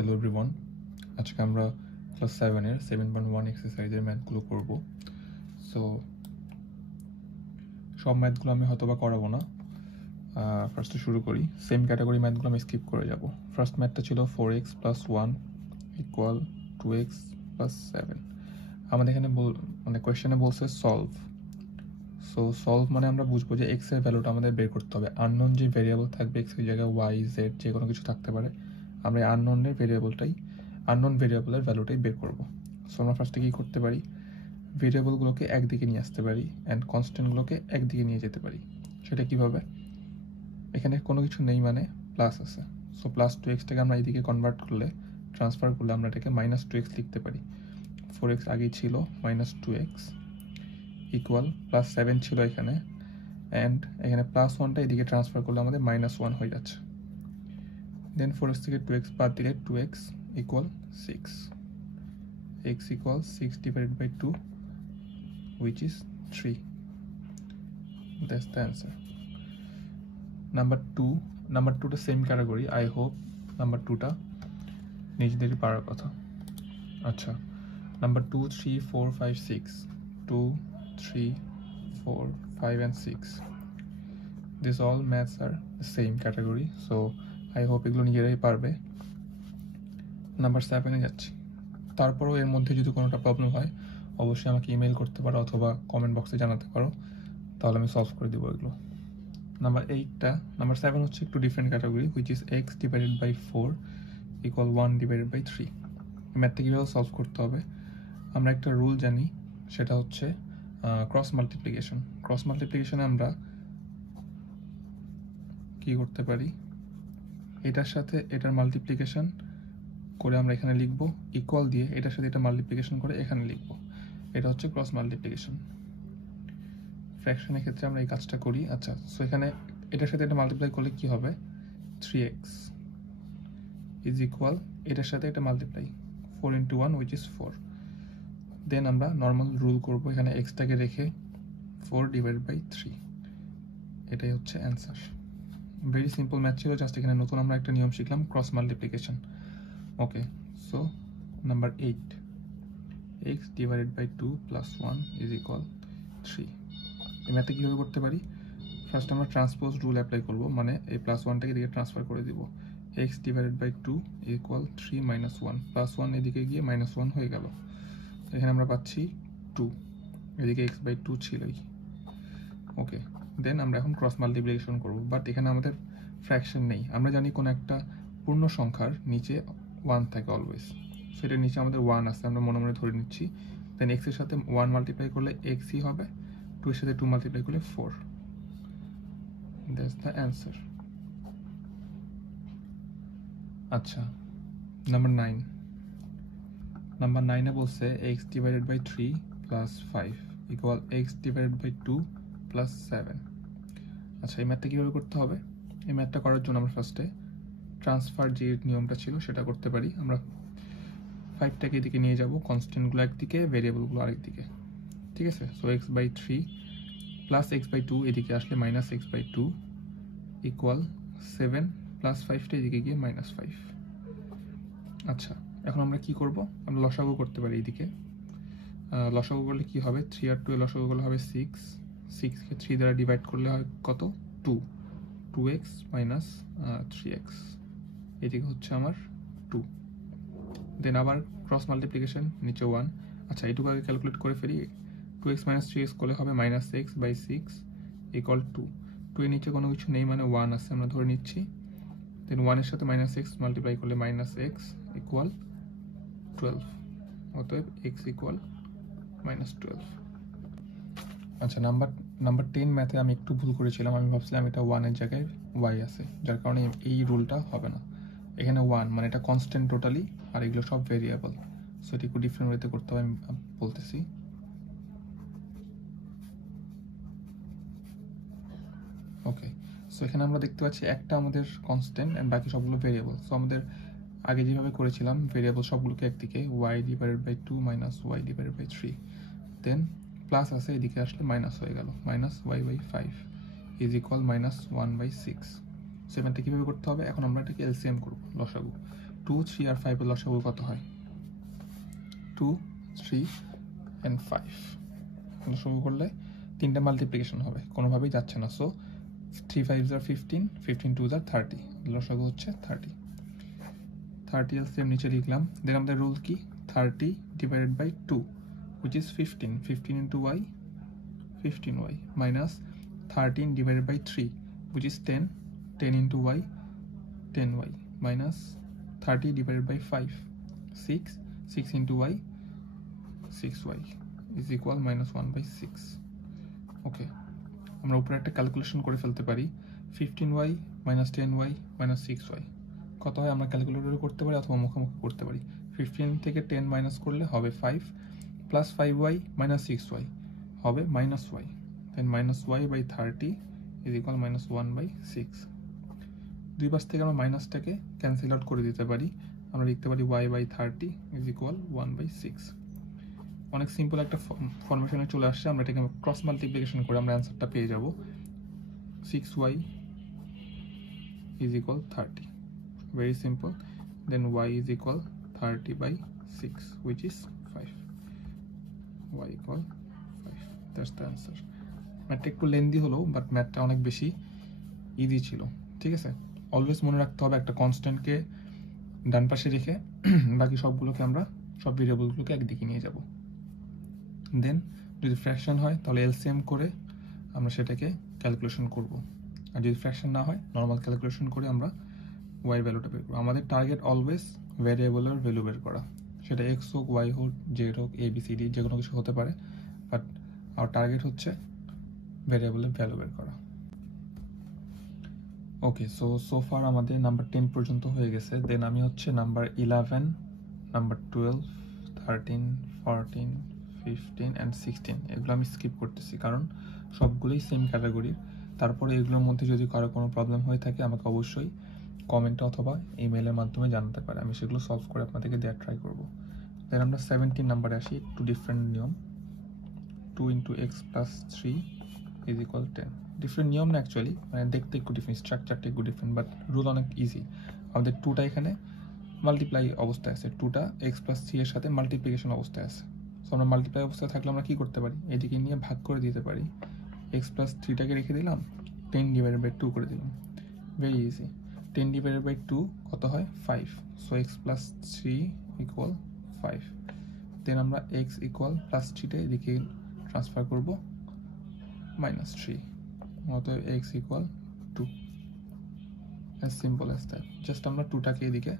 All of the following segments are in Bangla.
হ্যালো এভরিওয়ান, আজকে আমরা ক্লাস 7-এর 7.1 এক্সারসাইজের ম্যাথগুলো করব। সো সব ম্যাথগুলো আমি হয়তো বা করাবো না। ফার্স্টে শুরু করি। সেম ক্যাটাগরি ম্যাথগুলো আমি স্কিপ করে যাব। ফার্স্ট ম্যাথটা ছিল 4x + 1 = 2x + 7। আমাদের এখানে কোয়েশ্চেনে বলছে সলভ। সো সলভ মানে আমরা বুঝবো যে এক্স এর ভ্যালুটা আমাদের বের করতে হবে। আননোন যে ভেরিয়েবল থাকবে এক্স এর জায়গায় ওয়াই জেড যে কোনো কিছু থাকতে পারে, আমরা আননোন ভেরিয়েবলের ভ্যালুটাই বের করব। সো আমরা ফার্স্টে কী করতে পারি, ভেরিয়েবলগুলোকে একদিকে নিয়ে আসতে পারি অ্যান্ড কনস্ট্যান্টগুলোকে একদিকে নিয়ে যেতে পারি। সেটা কীভাবে? এখানে কোনো কিছু নেই মানে প্লাস আছে। সো +2x-টাকে আমরা এইদিকে ট্রান্সফার করলে আমরা এটাকে -2x লিখতে পারি। 4x আগেই ছিল, -2x = +7 ছিল এখানে, অ্যান্ড এখানে +1টা এদিকে ট্রান্সফার করলে আমাদের -1 হয়ে যাচ্ছে। দেন 4x থেকে 2x বাদ দিলে 2x = 6, x = 6 / 2 which is 3. That's the answer. Number 2টা same category. I hope number 2টা নিজেদেরই পারার কথা। আচ্ছা, number 2, 3, 4, 5, 6, 2, 3, 4, 5 and 6. These all maths are the same category, so I hope এগুলো নিজেরাই পারবে। নাম্বার 7-এ যাচ্ছি। তারপরও এর মধ্যে যদি কোনোটা প্রবলেম হয় অবশ্যই আমাকে ইমেল করতে পারো অথবা কমেন্ট বক্সে জানাতে পারো, তাহলে আমি সলভ করে দেবো এগুলো। নাম্বার 7 হচ্ছে একটু different category, which is x / 4 = 1 / 3। এই ম্যাথটা কীভাবে সলভ করতে হবে, আমরা একটা রুল জানি, সেটা হচ্ছে ক্রস মাল্টিপ্লিকেশন। ক্রস মাল্টিপ্লিকেশনে আমরা কি করতে পারি, এটার সাথে এটার মাল্টিপ্লিকেশন করে আমরা এখানে লিখবো, ইকুয়াল দিয়ে এটার সাথে এটা মাল্টিপ্লিকেশন করে এখানে লিখবো। এটা হচ্ছে ক্রস মাল্টিপ্লিকেশন। ফ্র্যাকশনের ক্ষেত্রে আমরা এই কাজটা করি। আচ্ছা, সো এখানে এটার সাথে এটা মাল্টিপ্লাই করলে কি হবে, 3x = এটার সাথে এটা মাল্টিপ্লাই 4 × 1 which is 4। দেন আমরা নর্মাল রুল করব, এখানে এক্সটাকে রেখে 4 / 3। এটাই হচ্ছে অ্যান্সার। ভেরি সিম্পল ম্যাথ ছিল, জাস্ট এখানে নতুন আমরা একটা নিয়ম শিখলাম, ক্রস মাল্টিপ্লিকেশন। ওকে, সো নাম্বার 8, x / 2 + 1 = 3। এই ম্যাথটা কীভাবে করতে পারি, ফার্স্ট আমরা ট্রান্সপোজ রুল অ্যাপ্লাই করব, মানে এই +1টাকে এদিকে ট্রান্সফার করে দিব। x / 2 = 3 - 1, +1 এদিকে গিয়ে -1 হয়ে গেল। এখানে আমরা পাচ্ছি 2, এদিকে x/2 ছিলই। ওকে, দেন আমরা এখন ক্রস মাল্টিপ্লিকেশন করব, বাট এখানে আমাদের ফ্র্যাকশন নেই। আমরা জানি কোনো একটা পূর্ণ সংখ্যার নিচে 1 থাকে অলওয়েজ, সেটার নিচে আমাদের 1 আছে, আমরা মনে মনে ধরে নিচ্ছি। দেন x এর সাথে 1 মাল্টিপ্লাই করলে xই হবে, 2 এর সাথে 2 মাল্টিপ্লাই করলে 4। That's the answer. আচ্ছা, নাম্বার 9-এ বলছে x / 3 + 5 = x / 2 + 7। আচ্ছা, এই ম্যাথটা কীভাবে করতে হবে, এই ম্যাথটা করার জন্য আমরা ফার্স্টে ট্রান্সফার যে নিয়মটা ছিল সেটা করতে পারি। আমরা 5টাকে এদিকে নিয়ে যাব, কনস্ট্যান্টগুলো একদিকে, ভেরিয়েবলগুলো আরেকদিকে, ঠিক আছে। সো x/3 + x/2 এদিকে আসলে -x/2 = 7 + 5টা এদিকে গিয়ে -5। আচ্ছা, এখন আমরা কি করব, আমরা লসাগু করতে পারি। এদিকে লসাগু করলে কি হবে, 3 আর 2 এর লসাগু করলে হবে 6, 6কে 3 দ্বারা ডিভাইড করলে হয় কত, 2, 2x - 3x, এদিকে হচ্ছে আমার 2। দেন আবার ক্রস মাল্টিপ্লিকেশন, নিচে 1। আচ্ছা, এটুকু আগে ক্যালকুলেট করে ফেলি, 2x - 3x করলে হবে -x/6 = 2। 2 এর নিচে কোনো কিছু নেই মানে 1 আছে, আমরা ধরে নিচ্ছি। দেন 1 এর সাথে -x মাল্টিপ্লাই করলে -x = 12, অতএব x = -12। আচ্ছা, নাম্বার 10 ম্যাথে আমি একটু ভুল করেছিলাম, আমি ভাবছিলাম এটা 1 এর জায়গায় y আছে, যার কারণে এই রুলটা হবে না। এখানে 1 মানে এটা কনস্ট্যান্ট টোটালি, আর এগুলো সব ভেরিয়েবল, সো এটা একটু ডিফারেন্ট ওয়েতে করতে হবে, আমি বলতেছি। ওকে, সো এখানে আমরা দেখতে পাচ্ছি একটা আমাদের কনস্ট্যান্ট অ্যান্ড বাকি সবগুলো ভেরিয়েবল। সো আমাদের আগে যেভাবে করেছিলাম, ভেরিয়েবল সবগুলোকে একদিকে, y / 2 - y / 3, দেন প্লাস আছে, এদিকে আসলে মাইনাস হয়ে গেল, -y/5 = -1/6। সেভেনটা কীভাবে করতে হবে, এখন আমরা এটাকে এলসিএম করব, লসাগু। 2, 3 আর 5 এর লসাগু কত হয়? 2, 3 and 5 লসাগু করলে তিনটা মাল্টিপ্লিকেশন হবে, কোনোভাবেই যাচ্ছে না। So 3 5s are 15, 15 2s are 30, লসাগু হচ্ছে 30। 30 এলসিএম নিচে লিখলাম। দেন আমাদের রুল কি? 30 divided by 2 which is 15, 15 into y 15y minus 13 divided by 3 which is 10, 10 into y 10y minus 30 divided by 5 6, 6 into y 6y is equal minus 1 by 6। ওকে, আমরা উপরে একটা ক্যালকুলেশন করে ফেলতে পারি। 15y minus 10y minus 6y কত হয়? আমরা ক্যালকুলেটরে করতে পারি অথবা মুখোমুখি করতে পারি। 15 থেকে 10 মাইনাস করলে হবে 5 প্লাস 5y মাইনাস 6y হবে minus y, then minus y by 30 is equal minus 1 by 6। দুই পাশ থেকে আমরা মাইনাসটাকে ক্যান্সেল আউট করে দিতে পারি, আমরা লিখতে পারি y by 30 is equal 1 by 6। অনেক সিম্পল একটা ফর্মেশনে চলে আসছে। আমরা এটাকে ক্রস মাল্টিপ্লিকেশন করে আমরা অ্যান্সারটা পেয়ে যাব। 6y is equal 30, very simple. Then y is equal 30 by 6 which is 5, y equal 5, that's the answer. ম্যাথটা একটু লেন্দি হলো বাট ম্যাথটা অনেক বেশি ইজি ছিল। ঠিক আছে, অলওয়েজ মনে রাখতে হবে একটা কনস্ট্যান্টকে ডান পাশে রেখে বাকি সবগুলোকে আমরা সব ভেরিয়েবলগুলোকে একদিকে নিয়ে যাব। দেন যদি ফ্র্যাকশন হয় তাহলে এলসিএম করে আমরা সেটাকে ক্যালকুলেশন করব, আর যদি ফ্র্যাকশন না হয় নর্মাল ক্যালকুলেশন করে আমরা ওয়াই ভ্যালুটা বের করব। আমাদের টার্গেট অলওয়েজ ভ্যারিয়েবলের ভ্যালু বের করা, সেটা এক্স হোক, ওয়াই হোক, জেড হোক, এবিসিডি যে কোনো কিছু হতে পারে, বাট আমার টার্গেট হচ্ছে ভ্যারিয়েবলের ভ্যালু বের করা। ওকে, সো ফার আমাদের নাম্বার 10 পর্যন্ত হয়ে গেছে। দেন আমি হচ্ছে নাম্বার 11, নাম্বার 12, 13, 14, 15 and 16 এগুলো আমি স্কিপ করতেছি কারণ সবগুলোই সেম ক্যাটাগরির। তারপরে এগুলোর মধ্যে যদি কারো কোনো প্রবলেম হয়ে থাকে আমাকে অবশ্যই কমেন্টে অথবা ইমেলের মাধ্যমে জানাতে পারে, আমি সেগুলো সলভ করে আপনাদেরকে দেওয়ার ট্রাই করবো। দেন আমরা 17 নাম্বারে আসি, একটু ডিফারেন্ট নিয়ম। 2 into x plus 3 is equal 10। Different নিয়ম না অ্যাকচুয়ালি, মানে দেখতে একটু ডিফারেন্ট, স্ট্রাকচারটা একটু ডিফারেন্ট, বাট রুল অনেক ইজি। আমাদের 2টা এখানে মাল্টিপ্লাই অবস্থায় আছে, 2টা x plus 3 এর সাথে মাল্টিপ্লিকেশন অবস্থায় আছে। সো আমরা মাল্টিপ্লাই অবস্থায় থাকলে আমরা কি করতে পারি? এদিকে নিয়ে ভাগ করে দিতে পারি। x plus 3টাকে রেখে দিলাম, 10 divided by 2 করে দিলাম, ভেরি ইজি। 10 divided by 2 কত হয়? 5। So x plus 3 equal 5। দেন আমরা x equal plus 3টা এদিকে ট্রান্সফার করব minus 3, অতএব x equal 2। as simple as that, just আমরা 2টাকে এদিকে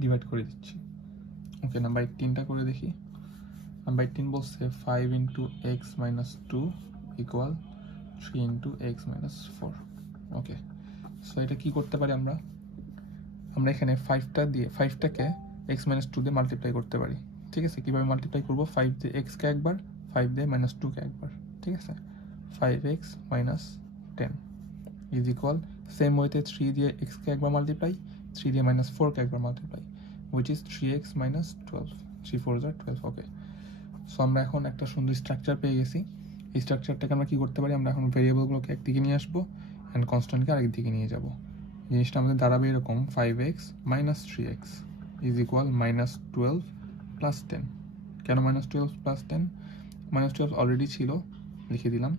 ডিভাইড করে দিচ্ছি। ওকে, নাম্বার 18টা করে দেখি। নাম্বার 18 বলছে 5 into x minus 2 equal 3 into x minus 4। ওকে, সো এটা কি করতে পারি? আমরা এখানে 5টাকে x minus 2 দিয়ে মাল্টিপ্লাই করতে পারি। ঠিক আছে, কিভাবে মাল্টিপ্লাই করব? 5 দিয়ে x কে একবার, 5 দিয়ে minus 2 কে একবার। ঠিক আছে, 5x minus 10 is equal, same ওয়েতে 3 দিয়ে x কে একবার মাল্টিপ্লাই, 3 দিয়ে minus 4 কে একবার multiply, which is 3x minus 12, 3 4s are 12। Okay, so আমরা এখন একটা সুন্দর স্ট্রাকচার পেয়ে গেছি। এই স্ট্রাকচারটাকে আমরা কি করতে পারি? আমরা এখন ভেরিয়েবলগুলোকে একদিকে নিয়ে আসবো অ্যান্ড কনস্ট্যান্টকে আরেক দিকে নিয়ে যাব। জিনিসটা আমাদের দাঁড়াবে এরকম, 5x minus 3x is equal minus 12 plus 10। কেন minus 12 plus 10? minus 12 অলরেডি ছিল, লিখে দিলাম।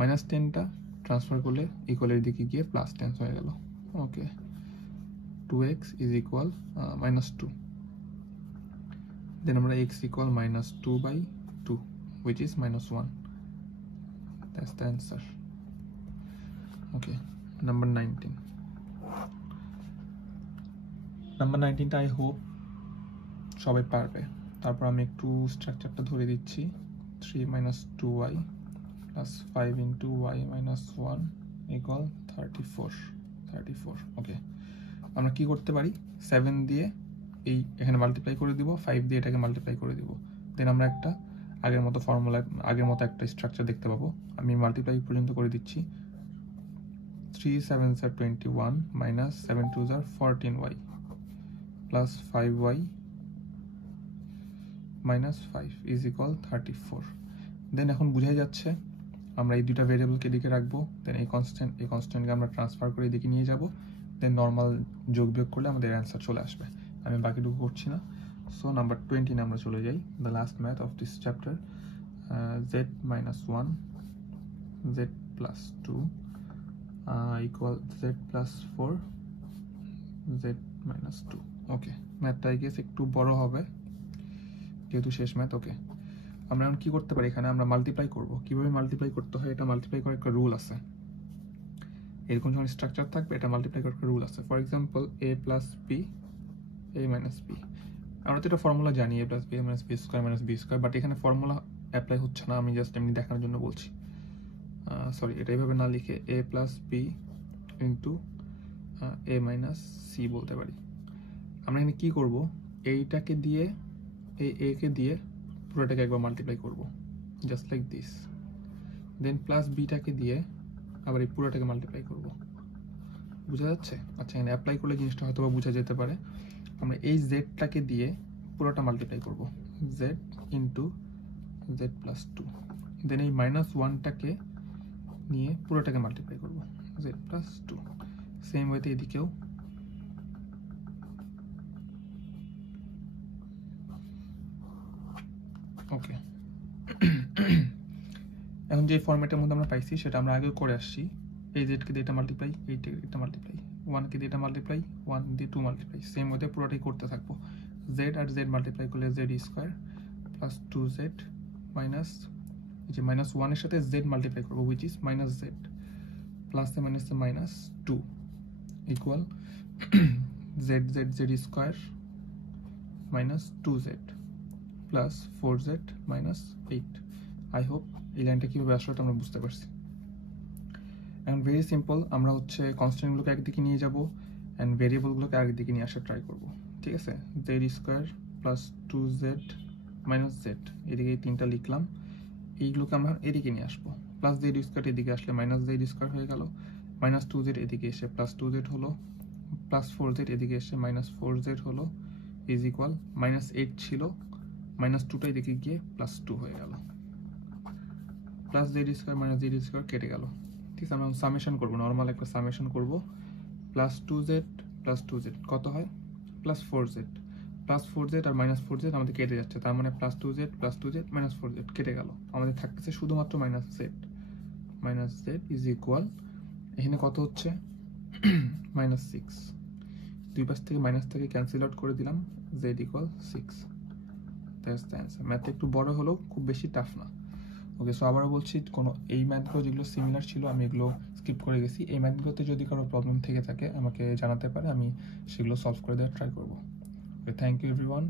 minus 10টা ট্রান্সফার করলে ইকুয়ালের দিকে গিয়ে প্লাস 10 হয়ে গেল। ওকে, 2x is equal minus 2। then আমরা x equal minus 2 by 2 which is minus 1, that's the answer. Okay, number 19. Number 19টা আই হোপ সবাই পারবে। তারপর আমি একটু স্ট্রাকচারটা ধরে দিচ্ছি। 3 minus 2y plus 5 into y minus 1 equal 34। ওকে, আমরা কি করতে পারি? 7 দিয়ে এখানে মাল্টিপ্লাই করে দিব, 5 দিয়ে এটাকে মাল্টিপ্লাই করে দিব। দেন আমরা একটা আগের মতো ফর্মুলা, আগের মতো একটা স্ট্রাকচার দেখতে পাবো। আমি মাল্টিপ্লাই পর্যন্ত করে দিচ্ছি। 3 7s are 21 minus 7 2s are 14y plus 5y minus 5 is equal 34। দেন এখন বোঝাই যাচ্ছে আমরা এই দুইটা ভেরিয়েবলকে এদিকে রাখবো, দেন এই কনস্ট্যান্টকে আমরা ট্রান্সফার করে এদিকে নিয়ে যাব, দেন নর্মাল যোগ বিয়োগ করলে আমাদের অ্যান্সার চলে আসবে। আমি বাকিটুকু করছি না। সো নাম্বার 20 আমরা চলে যাই, the last math of this chapter. z minus 1 z plus 2 equal z plus 4 z minus 2। ওকে, ম্যাথটা আই গেস একটু বড় হবে যেহেতু শেষ ম্যাথ। ওকে, আমরা এখন কি করতে পারি, এখানে আমরা মাল্টিপ্লাই করব। কিভাবে মাল্টিপ্লাই করতে হয়, এটা মাল্টিপ্লাই করার একটা রুল আছে। এরকম যখন স্ট্রাকচার থাকবে এটা মাল্টিপ্লাই করার একটা রুল আছে। For example a plus B a minus B, আমরা তো এটা ফর্মুলা জানি, a plus B a minus B square minus B square, but এখানে ফর্মুলা অ্যাপ্লাই হচ্ছে না, আমি জাস্ট এমনি দেখানোর জন্য বলছি। সরি, এটা এইভাবে না লিখে a plus B into a minus C বলতে পারি। আমরা এখানে কি করব, এইটাকে দিয়ে এই a কে দিয়ে পুরোটাকে একবার মাল্টিপ্লাই করব, just like this. Then plus বিটাকে দিয়ে আবার এই পুরোটাকে মাল্টিপ্লাই করব। বোঝা যাচ্ছে? আচ্ছা, এখানে অ্যাপ্লাই করলে জিনিসটা হয়তো বা বোঝা যেতে পারে। আমরা এই জেডটাকে দিয়ে পুরোটা মাল্টিপ্লাই করব, জেড ইন্টু জেড প্লাস 2। দেন এই মাইনাস 1টাকে নিয়ে পুরোটাকে মাল্টিপ্লাই করব, জেড প্লাস 2। সেম ওয়েতে এদিকেও। ওকে, এখন যে ফরম্যাটের মধ্যে আমরা পাইছি সেটা আমরা আগেও করে আসছি। এই জেডকে দিয়ে এটা মাল্টিপ্লাই, এইটাকে এটা মাল্টিপ্লাই, 1কে দিয়ে এটা মাল্টিপ্লাই, 1 দিয়ে 2 মাল্টিপ্লাই, সেম ওয়েতে পুরোটাই করতে থাকবো। জেড আর জেড মাল্টিপ্লাই করলে Z square plus 2z minus, এই যে মাইনাস 1 এর সাথে জেড মাল্টিপ্লাই করবো, হুইচ ইজ মাইনাস জেড, প্লাসে মাইনাসে minus 2 equal Z Z Z square minus 2z plus 4z minus 8। I hope এই লাইনটা কীভাবে আসলে আমরা বুঝতে পারছি। অ্যান্ড ভেরি সিম্পল, আমরা হচ্ছে কনস্ট্যান্টগুলোকে একদিকে নিয়ে যাব অ্যান্ড ভেরিয়েবলগুলোকে আরেকদিকে নিয়ে আসার ট্রাই করব। ঠিক আছে, Z square plus 2z minus Z, এদিকে এই তিনটা লিখলাম। এইগুলোকে আমরা এদিকে নিয়ে আসবো, প্লাস জেড স্কোয়ার এদিকে আসলে মাইনাস জেড স্কোয়ার হয়ে গেল, মাইনাস 2z এদিকে এসে প্লাস 2z হলো, প্লাস 4z এদিকে এসে মাইনাস 4z হলো, ইজ ইকুয়াল মাইনাস 8 ছিল, মাইনাস 2টা এদিকে গিয়ে প্লাস 2 হয়ে গেল, plus Z square minus Z square কেটে গেল। ঠিক আছে, আমরা সামেশন করবো, নর্মাল একটা সামেশন করবো। প্লাস 2z কত হয়, প্লাস 4z, প্লাস 4z আর মাইনাস 4z আমাদের কেটে যাচ্ছে, তার মানে প্লাস 2z মাইনাস 4z কেটে গেল, আমাদের থাকতেছে শুধুমাত্র মাইনাস জেড ইজ ইকুয়াল, এখানে কত হচ্ছে মাইনাস 6, দুই পাশ থেকে মাইনাস থেকে ক্যান্সেল আউট করে দিলাম, Z equal 6। That's the answer. ম্যাথটা একটু বড় হলেও খুব বেশি টাফ না। ওকে, সো আবারও বলছি, কোনো এই ম্যাথগুলো যেগুলো সিমিলার ছিল আমি এগুলো স্কিপ করে গেছি। এই ম্যাথগুলোতে যদি কারো প্রবলেম থেকে থাকে আমাকে জানাতে পারে, আমি সেগুলো সলভ করে দেওয়ার ট্রাই করবো। ওকে, থ্যাংক ইউ এভরিওয়ান।